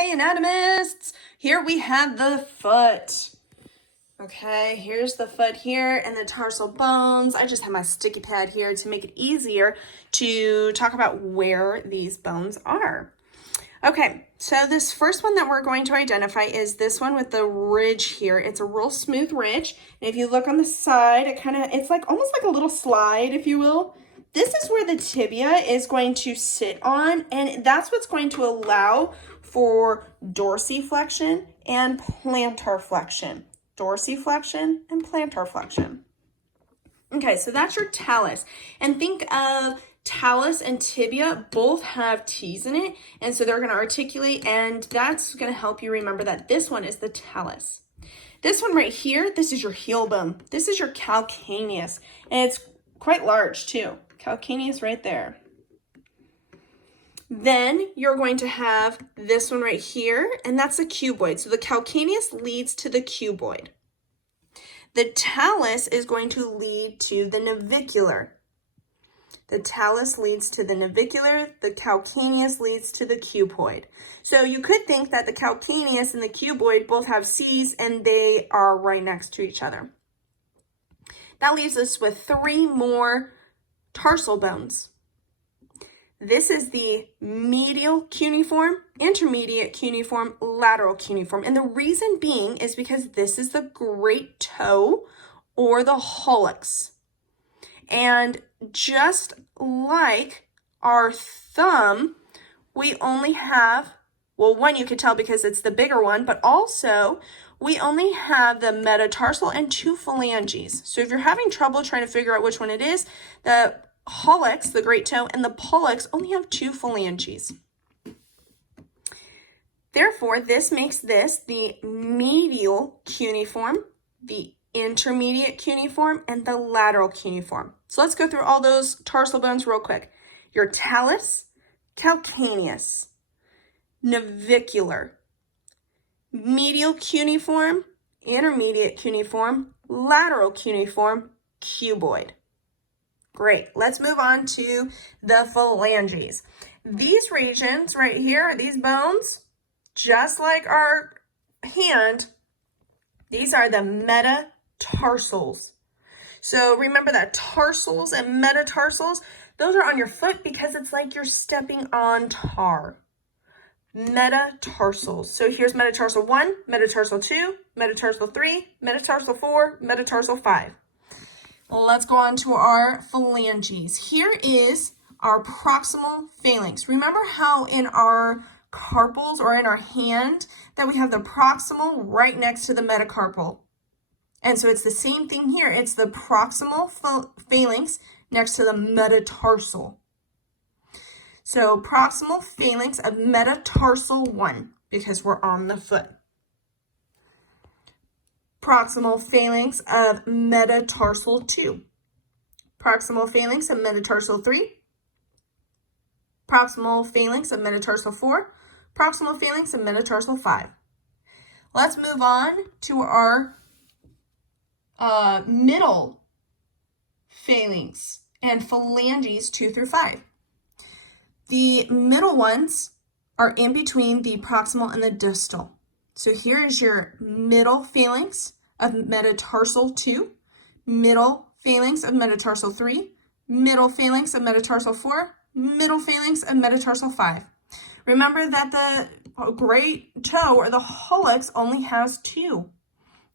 Hey anatomists, here we have the foot. Okay, here's the foot here and the tarsal bones. I just have my sticky pad here to make it easier to talk about where these bones are. Okay, so this first one that we're going to identify is this one with the ridge here. It's a real smooth ridge. And if you look on the side, it's like almost like a little slide, if you will. This is where the tibia is going to sit on, and that's what's going to allow for dorsiflexion and plantar flexion. Dorsiflexion and plantar flexion. Okay, so that's your talus. And think of talus and tibia both have T's in it, and so they're going to articulate, and that's going to help you remember that this one is the talus. This one right here, this is your heel bone. This is your calcaneus, and it's quite large too. Calcaneus right there. Then you're going to have this one right here, and that's the cuboid. So the calcaneus leads to the cuboid. The talus is going to lead to the navicular. The talus leads to the navicular. The calcaneus leads to the cuboid. So you could think that the calcaneus and the cuboid both have C's, and they are right next to each other. That leaves us with 3 more tarsal bones. This is the medial cuneiform, intermediate cuneiform, lateral cuneiform. And the reason being is because this is the great toe or the hallux. And just like our thumb, we only have, well, one you could tell because it's the bigger one, but also we only have the metatarsal and 2 phalanges. So if you're having trouble trying to figure out which one it is, the hallux, the great toe, and the pollex only have 2 phalanges. Therefore, this makes this the medial cuneiform, the intermediate cuneiform, and the lateral cuneiform. So let's go through all those tarsal bones real quick. Your talus, calcaneus, navicular, medial cuneiform, intermediate cuneiform, lateral cuneiform, cuboid. Great. Let's move on to the phalanges. These regions right here, these bones, just like our hand, these are the metatarsals. So remember that tarsals and metatarsals, those are on your foot because it's like you're stepping on tar. Metatarsals. So here's metatarsal 1, metatarsal 2, metatarsal 3, metatarsal 4, metatarsal 5. Let's go on to our phalanges. Here is our proximal phalanx. Remember how in our carpals or in our hand that we have the proximal right next to the metacarpal. And so it's the same thing here. It's the proximal phalanx next to the metatarsal. So proximal phalanx of metatarsal 1 because we're on the foot. Proximal phalanx of metatarsal 2. Proximal phalanx of metatarsal 3. Proximal phalanx of metatarsal 4. Proximal phalanx of metatarsal 5. Let's move on to our middle phalanx and phalanges 2 through 5. The middle ones are in between the proximal and the distal. So here is your middle phalanx of metatarsal 2, middle phalanx of metatarsal 3, middle phalanx of metatarsal 4, middle phalanx of metatarsal 5. Remember that the great toe or the hallux only has 2.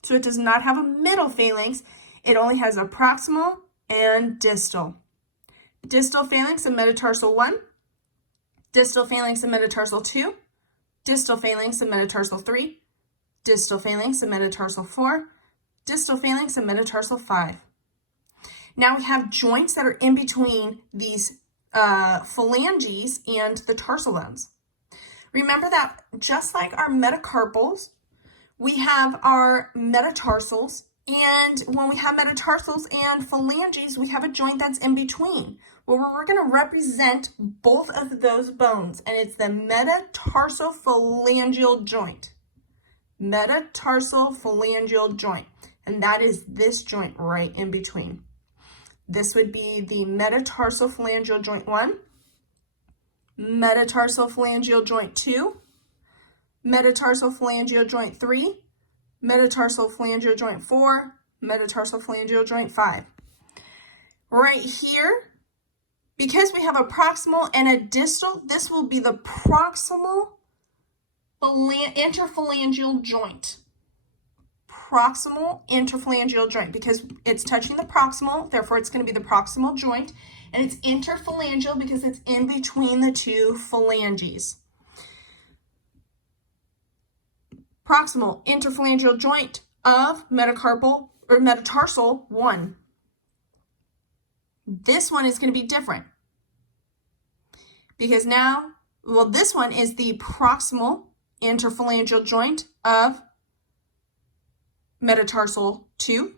So it does not have a middle phalanx. It only has a proximal and distal. Distal phalanx of metatarsal 1, distal phalanx of metatarsal 2, distal phalanx of metatarsal 3, distal phalanx of metatarsal 4, distal phalanx of metatarsal 5. Now we have joints that are in between these phalanges and the tarsal bones. Remember that just like our metacarpals, we have our metatarsals, and when we have metatarsals and phalanges, we have a joint that's in between. Well, we're going to represent both of those bones, and it's the Metatarsophalangeal Joint. Metatarsophalangeal Joint, and that is this joint right in between. This would be the Metatarsophalangeal Joint 1, Metatarsophalangeal Joint 2, Metatarsophalangeal Joint 3, Metatarsophalangeal Joint 4, Metatarsophalangeal Joint 5. Right here, because we have a proximal and a distal, this will be the proximal interphalangeal joint. Proximal interphalangeal joint, because it's touching the proximal, therefore it's going to be the proximal joint, and it's interphalangeal because it's in between the two phalanges. Proximal interphalangeal joint of metacarpal or metatarsal 1. This one is going to be different because now, well, this one is the proximal interphalangeal joint of metatarsal 2,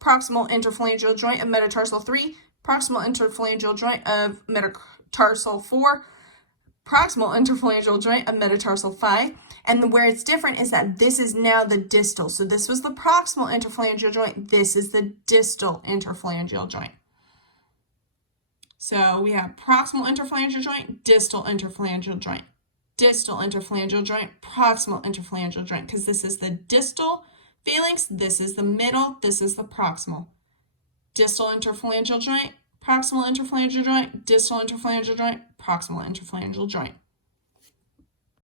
proximal interphalangeal joint of metatarsal 3, proximal interphalangeal joint of metatarsal 4, proximal interphalangeal joint of metatarsal 5, and where it's different is that this is now the distal. So this was the proximal interphalangeal joint, this is the distal interphalangeal joint. So we have proximal interphalangeal joint, distal interphalangeal joint, distal interphalangeal joint, proximal interphalangeal joint, because this is the distal phalanx, this is the middle, this is the proximal. Distal interphalangeal joint, proximal interphalangeal joint, distal interphalangeal joint, proximal interphalangeal joint.